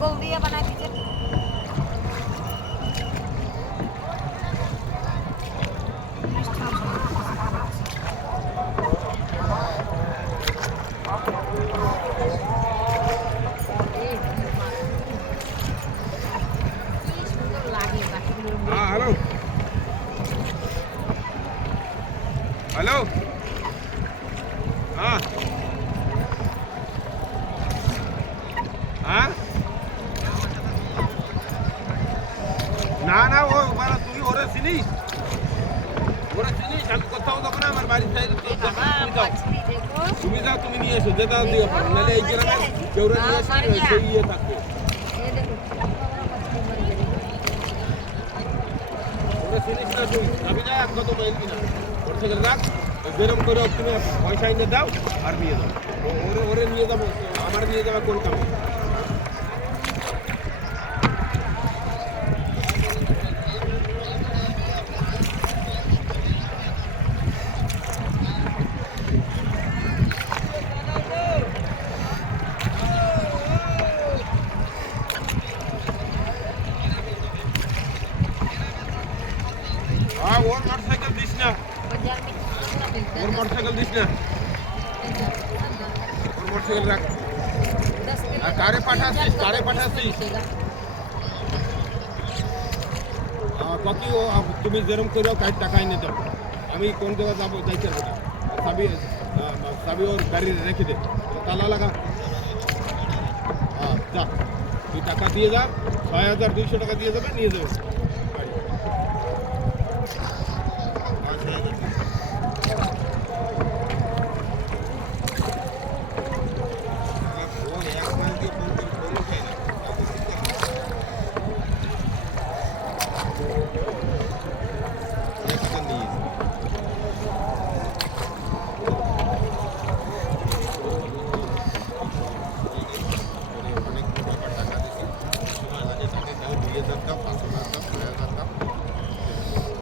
ছাগল দিয়ে বানাই দিতে হ্যালো হ্যালো হ্যাঁ হ্যাঁ না না ও মানে তুই ওরে চিনিস আমি কোথাও যাবো না আমার বাড়ির সাইডে তুমি যাও তুমি নিয়ে এসো যেটা দিয়ে পারো নাহলে এই গ্রামে কেউ নিয়ে এসে সেই ইয়ে থাকবে ওরা চিনিস না তুই আমি না এক কত মাইল কিনা ওর থেকে রাখ যেরকম করে তুমি পয়সা এনে দাও আর নিয়ে যাও ওরে নিয়ে যাবো আমার নিয়ে যাবে কোন কামে ওর মোটরসাইকেল দিস না ওর মোটরসাইকেল দিস না ওর মোটরসাইকেল রাখ আর কারে পাঠাচ্ছিস বাকি ও তুমি যেরকম করে টাকা এনে দাও আমি কোন জায়গায় যাবো যাইতে পারবো না চাবি ওর গাড়ি রেখে দে তালা লাগা যা তুই টাকা দিয়ে যা ৬,২০০ টাকা দিয়ে যাবে নিয়ে যাবে